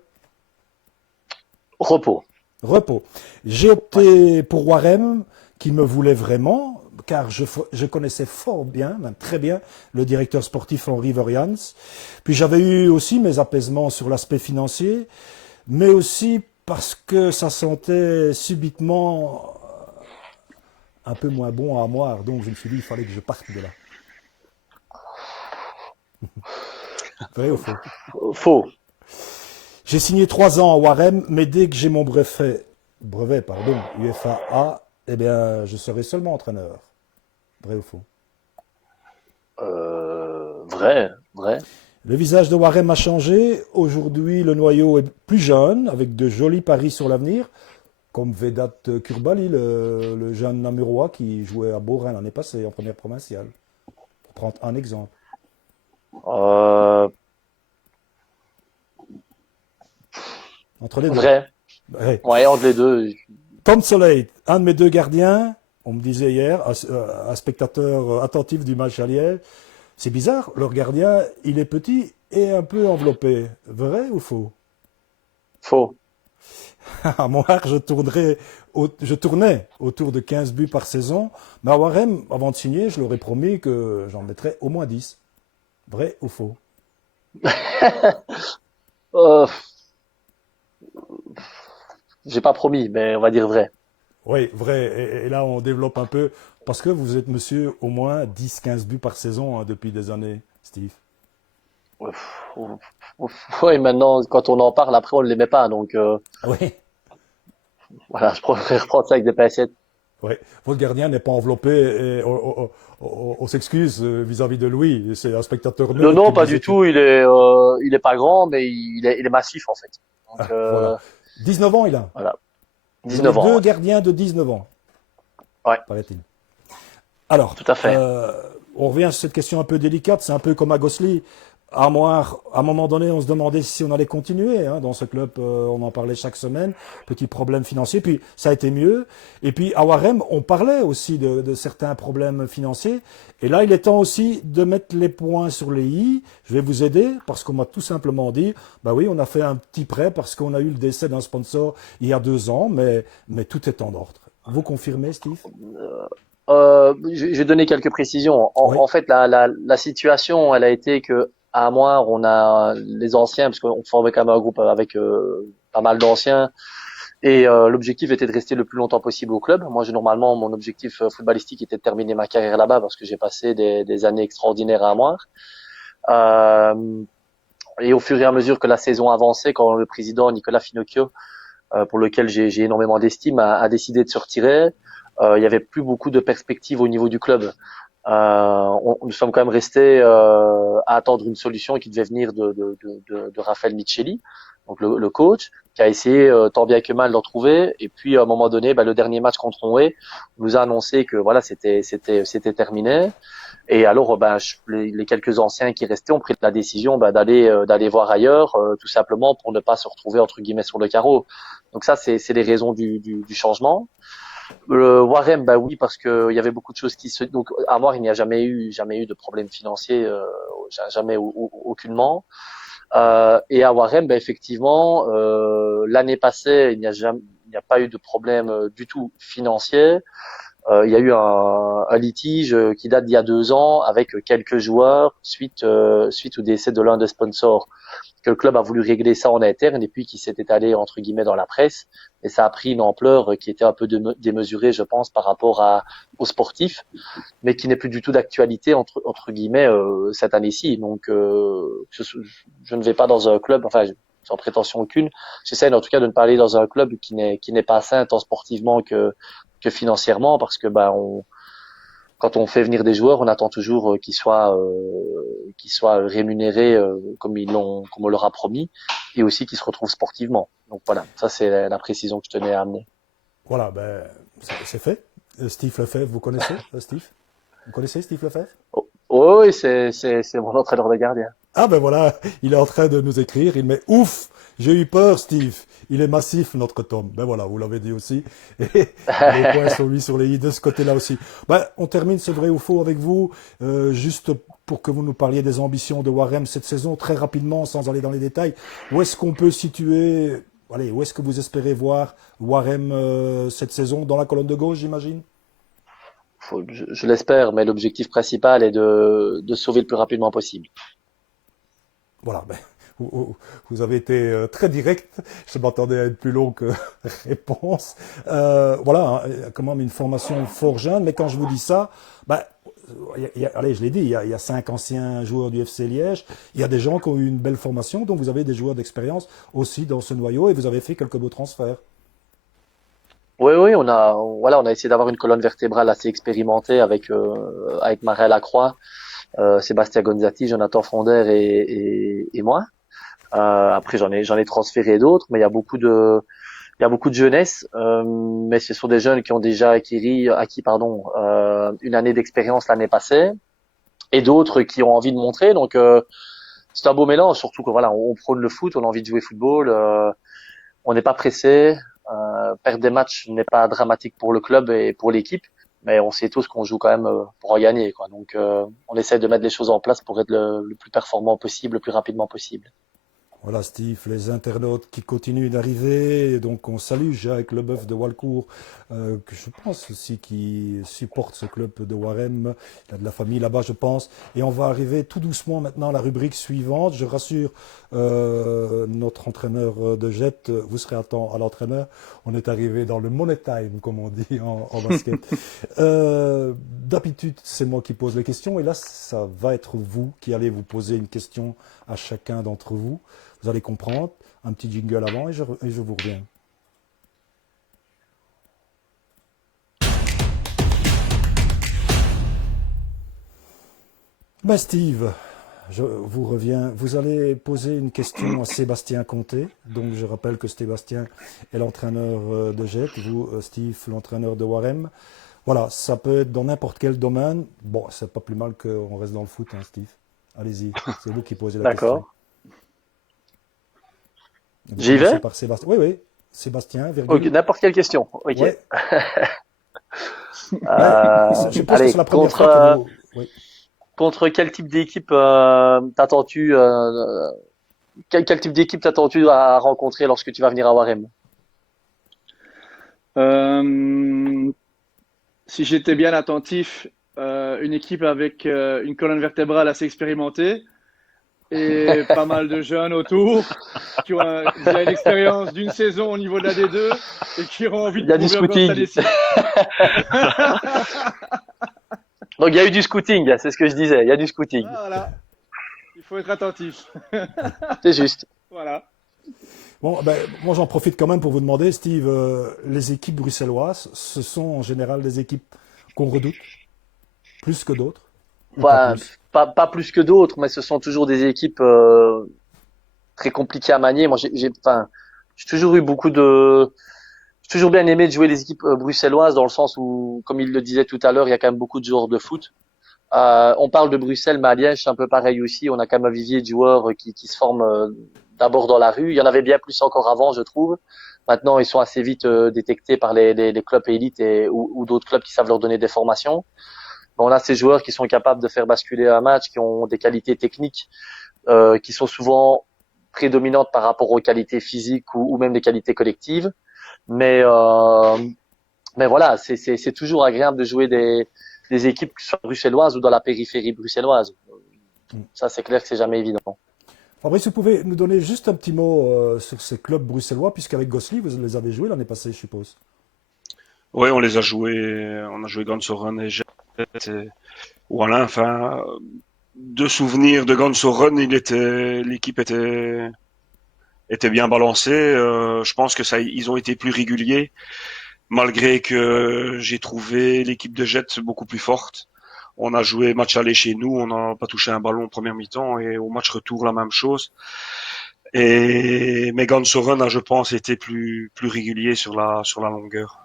Repos. Repos. J'ai Ouais. opté pour Warem, qui me voulait vraiment, car je connaissais fort bien, même très bien, le directeur sportif Henri Verians. Puis j'avais eu aussi mes apaisements sur l'aspect financier, mais aussi parce que ça sentait subitement un peu moins bon à Moire. Donc je me suis dit, il fallait que je parte de là. Vrai ou faux? Faux. J'ai signé 3 ans à Warem, mais dès que j'ai mon brevet, UEFA A, eh bien, je serai seulement entraîneur. Vrai ou faux? Vrai. Vrai. Le visage de Warem a changé. Aujourd'hui, le noyau est plus jeune, avec de jolis paris sur l'avenir, comme Vedat Kurbali, le jeune Namurois qui jouait à Beaurain l'année passée en première provinciale. Pour prendre un exemple. Euh, Entre les deux. Vrai. Ouais. Ouais, entre les deux. Tom Soleil, un de mes 2 gardiens, on me disait hier, un spectateur attentif du match à Liège, c'est bizarre, leur gardien, il est petit et un peu enveloppé. Vrai ou faux? Faux. À moi, je tournais autour de 15 buts par saison, mais à Warem, avant de signer, je leur ai promis que j'en mettrais au moins 10. Vrai ou faux? Euh, j'ai pas promis, mais on va dire vrai. Oui, vrai. Et là, on développe un peu, parce que vous êtes monsieur au moins 10-15 buts par saison, hein, depuis des années, Steve. Ouf, ouais, maintenant, quand on en parle, après, on ne l'aimait pas. Donc, Oui, voilà, je préfère prendre ça avec des pincettes. oui. Votre gardien n'est pas enveloppé, et on s'excuse vis-à-vis de Louis. C'est un spectateur Non, neutre qui non, me pas disait du que... tout. Il est pas grand, mais il est massif, en fait. Donc, Ah, voilà. 19 ans, il a. voilà. Vous avez 19 ans, deux ouais. gardiens de 19 ans, Ouais, paraît-il. Alors, tout à fait. on revient sur cette question un peu délicate. C'est un peu comme à Gosli. À Moire, à un moment donné, on se demandait si on allait continuer, hein, dans ce club. On en parlait chaque semaine. Petit problème financier. Puis ça a été mieux. Et puis à Warem, on parlait aussi de certains problèmes financiers. Et là, il est temps aussi de mettre les points sur les i. Je vais vous aider parce qu'on m'a tout simplement dit, bah oui, on a fait un petit prêt parce qu'on a eu le décès d'un sponsor il y a 2 ans, mais tout est en ordre. Vous confirmez, Steve? Je vais donner quelques précisions. Oui. En fait, la situation, elle a été que à Moire, on a les anciens, parce qu'on formait quand même un groupe avec pas mal d'anciens, et l'objectif était de rester le plus longtemps possible au club. Moi, normalement, mon objectif footballistique était de terminer ma carrière là-bas parce que j'ai passé des années extraordinaires à Moire. Euh, et au fur et à mesure que la saison avançait, quand le président Nicolas Finocchio, pour lequel j'ai énormément d'estime, a décidé de se retirer, il y avait plus beaucoup de perspectives au niveau du club. Nous sommes quand même restés à attendre une solution qui devait venir de Raphaël Micheli, donc le coach, qui a essayé tant bien que mal d'en trouver. Et puis à un moment donné, le dernier match contre Onway nous a annoncé que voilà, c'était terminé. Et alors, les quelques anciens qui restaient ont pris la décision d'aller voir ailleurs, tout simplement pour ne pas se retrouver entre guillemets sur le carreau. Donc ça, c'est les raisons du changement. Le Warem, bah oui, parce que il y avait beaucoup de choses qui se. Donc à Moire, il n'y a jamais eu de problème financier, jamais aucunement. Et à Warem, effectivement, l'année passée, il n'y a pas eu de problème du tout financier. Il y a eu un litige qui date d'il y a 2 ans avec quelques joueurs suite au décès de l'un des sponsors, que le club a voulu régler ça en interne et puis qui s'est étalé entre guillemets dans la presse, et ça a pris une ampleur qui était un peu démesurée, je pense, par rapport aux sportifs, mais qui n'est plus du tout d'actualité entre guillemets cette année-ci. Donc je ne vais pas dans un club, enfin sans prétention aucune, j'essaie en tout cas de ne pas aller dans un club qui n'est pas sain tant sportivement que financièrement, parce que quand on fait venir des joueurs, on attend toujours qu'ils soient rémunérés comme on leur a promis, et aussi qu'ils se retrouvent sportivement. Donc voilà, ça c'est la précision que je tenais à amener. Voilà, ben, c'est fait. Steve Lefebvre, vous connaissez Steve? Vous connaissez Steve Lefebvre? Oh, oh, oui, c'est mon entraîneur de gardien. Ah ben voilà, il est en train de nous écrire, il met ouf, j'ai eu peur Steve, il est massif notre Tom. Ben voilà, vous l'avez dit aussi, et les points sont mis sur les i de ce côté-là aussi. Ben, on termine, c'est vrai ou faux avec vous, juste pour que vous nous parliez des ambitions de Warem cette saison, très rapidement, sans aller dans les détails. Où est-ce qu'on peut situer, allez, où est-ce que vous espérez voir Warem cette saison? Dans la colonne de gauche, j'imagine? Je l'espère, mais l'objectif principal est de sauver le plus rapidement possible. Voilà, ben, vous avez été très direct. Je m'attendais à une plus longue réponse. Voilà, hein, quand même une formation fort jeune. Mais quand je vous dis ça, ben, allez, je l'ai dit, il y a 5 anciens joueurs du FC Liège. Il y a des gens qui ont eu une belle formation, donc vous avez des joueurs d'expérience aussi dans ce noyau et vous avez fait quelques beaux transferts. Oui, on a essayé d'avoir une colonne vertébrale assez expérimentée avec Marel Lacroix, Sébastien Gonzatti, Jonathan Fonder et moi. Après j'en ai transféré d'autres, mais il y a beaucoup de jeunesse, mais ce sont des jeunes qui ont déjà acquis une année d'expérience l'année passée, et d'autres qui ont envie de montrer. Donc c'est un beau mélange, surtout que voilà, on prône le foot, on a envie de jouer football, on n'est pas pressé. Perdre des matchs n'est pas dramatique pour le club et pour l'équipe, mais on sait tous qu'on joue quand même pour en gagner, quoi. Donc on essaie de mettre les choses en place pour être le plus performant possible, le plus rapidement possible. Voilà Steve, les internautes qui continuent d'arriver. Donc on salue Jacques Leboeuf de Walcourt, que je pense aussi qui supporte ce club de Warem. Il a de la famille là-bas, je pense. Et on va arriver tout doucement maintenant à la rubrique suivante. Je rassure notre entraîneur de jet, vous serez à temps à l'entraîneur. On est arrivé dans le money time, comme on dit en basket. D'habitude, c'est moi qui pose les questions. Et là, ça va être vous qui allez vous poser une question à chacun d'entre vous. Vous allez comprendre. Un petit jingle avant et je vous reviens. Ben Steve, je vous reviens. Vous allez poser une question à Sébastien Comté. Donc je rappelle que Sébastien est l'entraîneur de Jet, vous Steve l'entraîneur de Warem. Voilà, ça peut être dans n'importe quel domaine. Bon, c'est pas plus mal qu'on reste dans le foot, hein, Steve. Allez-y, c'est vous qui posez la question. D'accord. J'y vais? Par Sébastien. Oui, oui. Sébastien, virgule. Ok, n'importe quelle question. Ok. Ouais. Je pense que allez, c'est la première fois que vous... Oui. contre quel type d'équipe t'attends-tu quel type d'équipe t'attends-tu à rencontrer lorsque tu vas venir à Warem? Si j'étais bien attentif, une équipe avec une colonne vertébrale assez expérimentée et pas mal de jeunes autour qui ont déjà une expérience d'une saison au niveau de la D2 et qui ont envie de Il y a du prouver encore cette scouting. année-ci. Donc il y a eu du scouting, c'est ce que je disais, il y a du scouting. Ah, voilà, il faut être attentif. C'est juste. Voilà. Bon, ben, moi j'en profite quand même pour vous demander, Steve, les équipes bruxelloises, ce sont en général des équipes qu'on redoute, plus que d'autres, ou pas Bah, plus? pas plus que d'autres, mais ce sont toujours des équipes très compliquées à manier. Moi, j'ai toujours eu j'ai toujours bien aimé de jouer les équipes bruxelloises dans le sens où, comme il le disait tout à l'heure, il y a quand même beaucoup de joueurs de foot. On parle de Bruxelles, mais à Liège, c'est un peu pareil aussi. On a quand même un vivier de joueurs qui se forment d'abord dans la rue. Il y en avait bien plus encore avant, je trouve. Maintenant, ils sont assez vite détectés par les clubs élites ou d'autres clubs qui savent leur donner des formations. On a ces joueurs qui sont capables de faire basculer un match, qui ont des qualités techniques qui sont souvent prédominantes par rapport aux qualités physiques ou même des qualités collectives. Mais voilà, c'est toujours agréable de jouer des équipes qui soient bruxelloises ou dans la périphérie bruxelloise. Ça, c'est clair que c'est jamais évident. Fabrice, vous pouvez nous donner juste un petit mot sur ces clubs bruxellois, puisqu'avec Gossely, vous les avez joués l'année passée, je suppose. Oui, on les a joués. On a joué Gansoren et Jet. Et voilà, enfin, de souvenirs de Gansoren, l'équipe était bien balancée. Je pense que ils ont été plus réguliers, malgré que j'ai trouvé l'équipe de Jet beaucoup plus forte. On a joué match aller chez nous, on n'a pas touché un ballon en première mi-temps et au match retour la même chose. Et Megan Soren a, je pense, été plus régulier sur la longueur.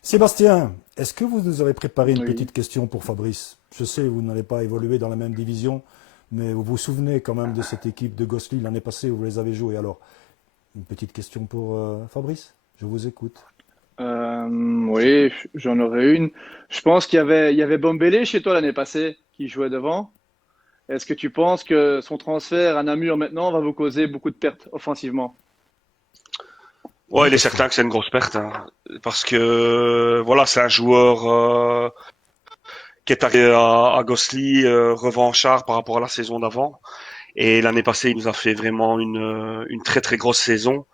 Sébastien, est-ce que vous nous avez préparé une Oui. petite question pour Fabrice? Je sais, vous n'allez pas évoluer dans la même division, mais vous vous souvenez quand même de cette équipe de Gossely l'année passée où vous les avez joués. Alors, une petite question pour Fabrice? Je vous écoute. Oui, j'en aurais une. Je pense il y avait Bombele chez toi l'année passée qui jouait devant. Est-ce que tu penses que son transfert à Namur maintenant va vous causer beaucoup de pertes offensivement? Ouais, il est certain que c'est une grosse perte, hein, parce que voilà, c'est un joueur qui est arrivé à Gossely revanchard par rapport à la saison d'avant. Et l'année passée, il nous a fait vraiment une très très grosse saison.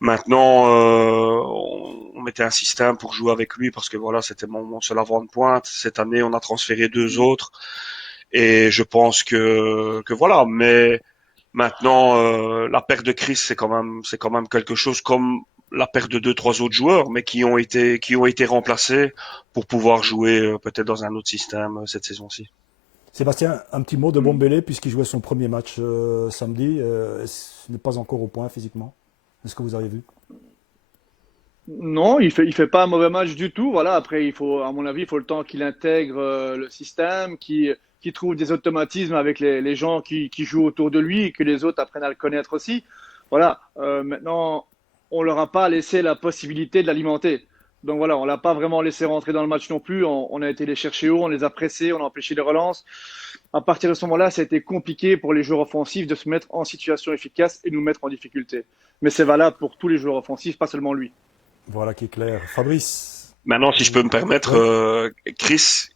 Maintenant, on mettait un système pour jouer avec lui parce que voilà, c'était mon seul avant de pointe. Cette année, on a transféré deux autres et je pense que voilà. Mais maintenant, la perte de Chris, c'est quand même quelque chose comme la perte de deux trois autres joueurs, mais qui ont été remplacés pour pouvoir jouer peut-être dans un autre système cette saison-ci. Sébastien, un petit mot de Bombele puisqu'il jouait son premier match samedi. Il n'est pas encore au point physiquement. Est-ce que vous avez vu? Non, il fait pas un mauvais match du tout. Voilà. Après, à mon avis, il faut le temps qu'il intègre le système, qu'il trouve des automatismes avec les gens qui jouent autour de lui et que les autres apprennent à le connaître aussi. Voilà. Maintenant, on leur a pas laissé la possibilité de l'alimenter. Donc voilà, on l'a pas vraiment laissé rentrer dans le match non plus. On a été les chercher haut, on les a pressés, on a empêché les relances. À partir de ce moment-là, ça a été compliqué pour les joueurs offensifs de se mettre en situation efficace et nous mettre en difficulté. Mais c'est valable pour tous les joueurs offensifs, pas seulement lui. Voilà qui est clair. Fabrice. Maintenant, si je peux me permettre, Chris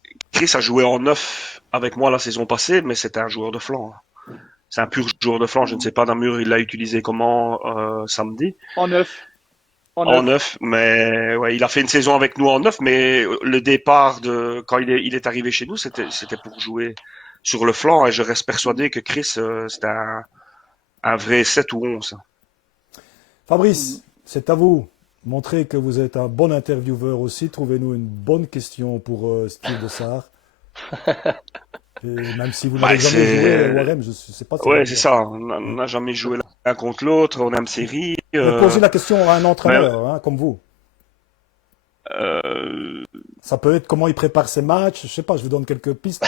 a joué en neuf avec moi la saison passée, mais c'était un joueur de flanc. C'est un pur joueur de flanc. Je ne sais pas, Namur, il l'a utilisé comment samedi. En neuf. En neuf, mais ouais, il a fait une saison avec nous en neuf, mais le départ de quand il est arrivé chez nous, c'était pour jouer sur le flanc, et je reste persuadé que Chris, c'était un vrai 7 ou 11. Fabrice, c'est à vous. Montrez que vous êtes un bon intervieweur aussi. Trouvez-nous une bonne question pour Steve Dessart. Et même si vous n'avez jamais joué à Warem, je ne sais pas si Ouais, c'est ça. On n'a jamais joué l'un contre l'autre. On a une série. Posez la question à un entraîneur, hein, comme vous. Ça peut être comment il prépare ses matchs. Je sais pas, je vous donne quelques pistes.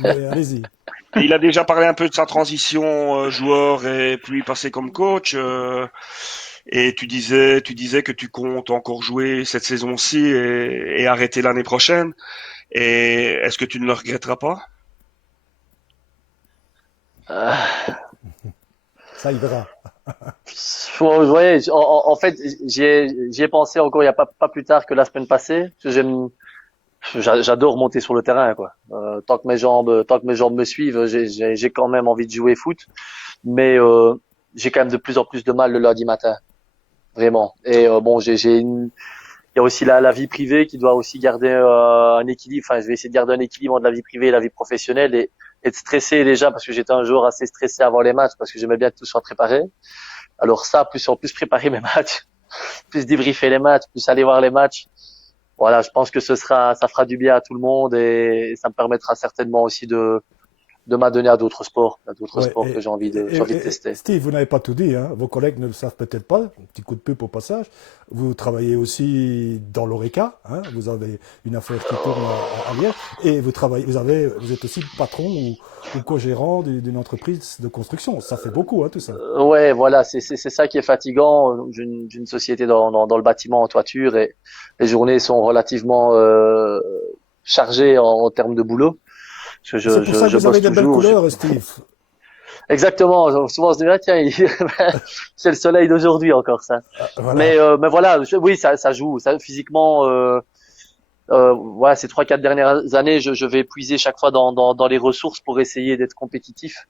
Mais allez-y. Il a déjà parlé un peu de sa transition joueur et puis passé comme coach. Et tu disais que tu comptes encore jouer cette saison-ci et arrêter l'année prochaine. Et est-ce que tu ne le regretteras pas? Ça, il verra. Ouais, en fait, j'y ai pensé encore il y a pas plus tard que la semaine passée. J'adore monter sur le terrain, quoi. Tant que mes jambes me suivent, j'ai quand même envie de jouer foot, mais j'ai quand même de plus en plus de mal le lundi matin, vraiment. Et bon, il y a aussi la vie privée qui doit aussi garder un équilibre. Enfin, je vais essayer de garder un équilibre entre la vie privée et la vie professionnelle et être stressé déjà parce que j'étais un joueur assez stressé avant les matchs parce que j'aimais bien que tout soit préparé. Alors ça, plus en plus préparer mes matchs, plus débriefer les matchs, plus aller voir les matchs. Voilà, je pense que ça fera du bien à tout le monde et ça me permettra certainement aussi de m'adonner à d'autres sports, que j'ai envie de tester. Steve, vous n'avez pas tout dit, hein. Vos collègues ne le savent peut-être pas. Un petit coup de pub au passage. Vous travaillez aussi dans l'ORECA, hein. Vous avez une affaire qui tourne à Liège et vous êtes aussi patron ou co-gérant d'une entreprise de construction. Ça fait beaucoup, hein, tout ça. Ouais, voilà, c'est ça qui est fatigant. J'ai une société dans le bâtiment en toiture et les journées sont relativement chargées en termes de boulot. C'est pour ça que vous avez des belles couleurs, Steve. Exactement. Souvent, on se dit, tiens, c'est le soleil d'aujourd'hui encore, ça. Voilà. Mais voilà, oui, ça joue. Ça, physiquement, voilà, ces 3-4 dernières années, je vais puiser chaque fois dans les ressources pour essayer d'être compétitif.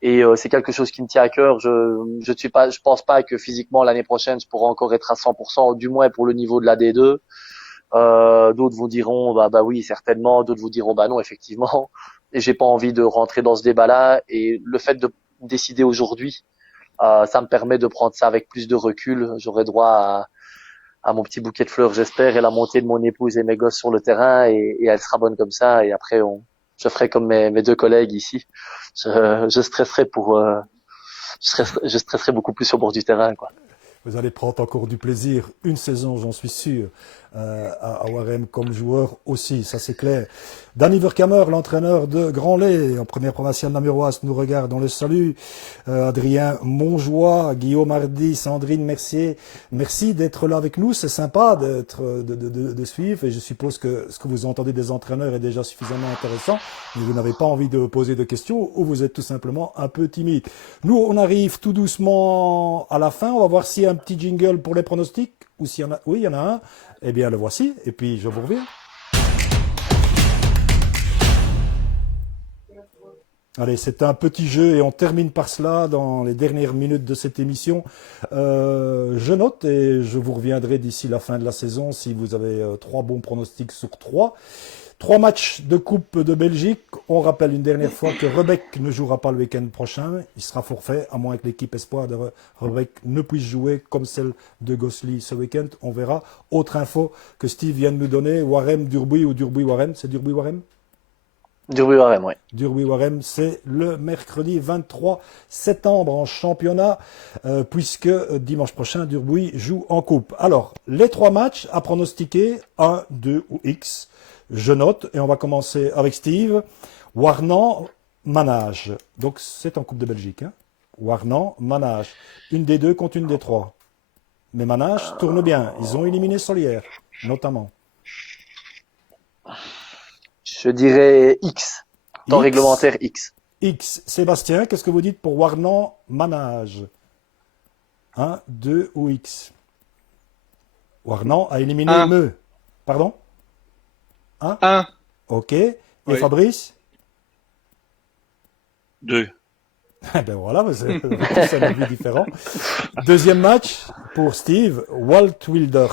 Et c'est quelque chose qui me tient à cœur. Je pense pas que physiquement l'année prochaine, je pourrai encore être à 100%, du moins pour le niveau de la D2. D'autres vous diront bah oui certainement, d'autres vous diront bah non effectivement, et j'ai pas envie de rentrer dans ce débat-là, et le fait de décider aujourd'hui, ça me permet de prendre ça avec plus de recul. J'aurai droit à mon petit bouquet de fleurs, j'espère, et la montée de mon épouse et mes gosses sur le terrain, et elle sera bonne comme ça, et après je ferai comme mes deux collègues ici, je stresserai je stresserai beaucoup plus au bord du terrain, quoi. Vous allez prendre encore du plaisir, une saison, j'en suis sûr, à Warem comme joueur aussi, ça c'est clair. Danny Verkamer, l'entraîneur de Grand-Lay, en première provinciale namuroise, nous regarde, on le salue. Adrien Monjoie, Guillaume Hardy, Sandrine Mercier, merci d'être là avec nous, c'est sympa de suivre, et je suppose que ce que vous entendez des entraîneurs est déjà suffisamment intéressant, mais vous n'avez pas envie de poser de questions, ou vous êtes tout simplement un peu timide. Nous, on arrive tout doucement à la fin, on va voir s'il y a un petit jingle pour les pronostics, ou s'il y en a, oui, il y en a un, eh bien le voici, et puis je vous reviens. Allez, c'est un petit jeu et on termine par cela dans les dernières minutes de cette émission. Je note et je vous reviendrai d'ici la fin de la saison si vous avez 3 bons pronostics sur 3. 3 matchs de Coupe de Belgique. On rappelle une dernière fois que Rebec ne jouera pas le week-end prochain. Il sera forfait, à moins que l'équipe espoir de Rebec ne puisse jouer comme celle de Gosselies ce week-end. On verra. Autre info que Steve vient de nous donner, Warem, Durbuy ou Durbuy-Warem. C'est Durbuy-Warem ? Durbuy-Warem, oui. Durbuy-Warem, c'est le mercredi 23 septembre en championnat, puisque dimanche prochain, Durbuy joue en coupe. Alors, les 3 matchs à pronostiquer, 1, 2 ou X. Je note, et on va commencer avec Steve. Warnan, Manage. Donc, c'est en Coupe de Belgique. Hein. Warnan, Manage. Une des deux contre une des 3. Mais Manage tourne bien. Ils ont éliminé Solière, notamment. Je dirais X. Temps X. réglementaire X. X. Sébastien, qu'est-ce que vous dites pour Warnan Manage 1, 2 ou X? Warnan a éliminé Un. Meux. Pardon? 1. Ok. Et Oui. Fabrice? 2. Eh ben voilà, vous avez tous un avis différent. Deuxième match pour Steve, Walt Wilder.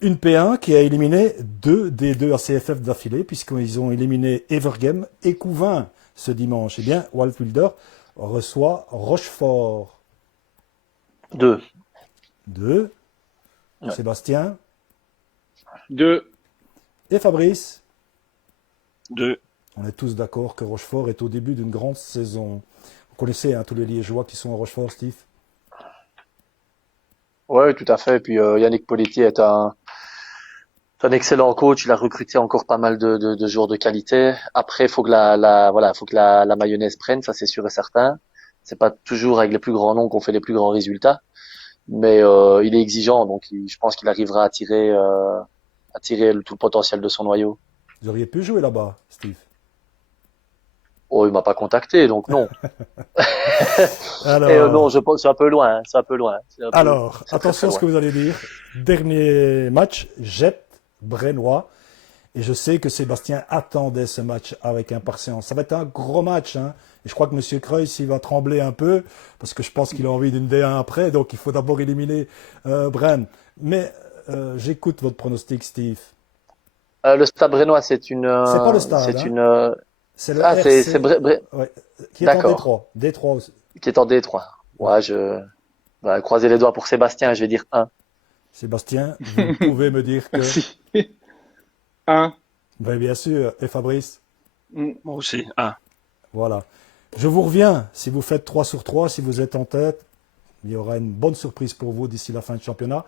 Une P1 qui a éliminé 2 des 2 ACFF d'affilée, puisqu'ils ont éliminé Evergame et Couvin ce dimanche. Eh bien, Walt Wilder reçoit Rochefort. 2. 2. Ouais. Sébastien 2. et Fabrice. 2. On est tous d'accord que Rochefort est au début d'une grande saison. Vous connaissez tous les Liégeois qui sont à Rochefort, Steve? Ouais, tout à fait. Et puis Yannick Poletti est un excellent coach. Il a recruté encore pas mal de joueurs de qualité. Après, faut que faut que la mayonnaise prenne, ça c'est sûr et certain. C'est pas toujours avec les plus grands noms qu'on fait les plus grands résultats, mais il est exigeant, donc je pense qu'il arrivera à tirer tout le potentiel de son noyau. Vous auriez pu jouer là-bas, Steve. Oh, il m'a pas contacté, donc non. Alors, Et non, je pense c'est un peu loin, hein, c'est un peu loin. alors c'est attention à très ce que vous allez dire. Dernier match, Jet Brennois. Et je sais que Sébastien attendait ce match avec impatience. Ça va être un gros match. Hein. Et je crois que M. Creuss, il va trembler un peu, parce que je pense qu'il a envie d'une D1 après. Donc il faut d'abord éliminer Bren. Mais j'écoute votre pronostic, Steve. Le Stade Brennois, c'est une. C'est pas le Stade, C'est hein. une. C'est le Ah, RC, ouais, qui est en D'accord. D3. D3 aussi. Qui est en D3. Ouais, croiser les doigts pour Sébastien, je vais dire 1. Sébastien, vous pouvez me dire que... Merci. 1. Ben, bien sûr. Et Fabrice? Moi aussi. 1. Voilà. Je vous reviens. Si vous faites 3 sur 3, si vous êtes en tête, il y aura une bonne surprise pour vous d'ici la fin du championnat.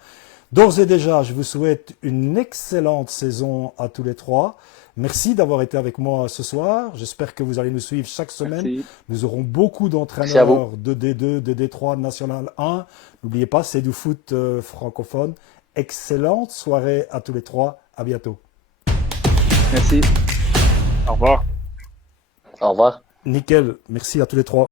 D'ores et déjà, je vous souhaite une excellente saison à tous les trois. Merci d'avoir été avec moi ce soir. J'espère que vous allez nous suivre chaque semaine. Merci. Nous aurons beaucoup Merci à d'entraîneurs vous. de D2, de D3, National 1. N'oubliez pas, c'est du foot francophone. Excellente soirée à tous les trois. À bientôt. Merci. Au revoir. Au revoir. Nickel. Merci à tous les trois.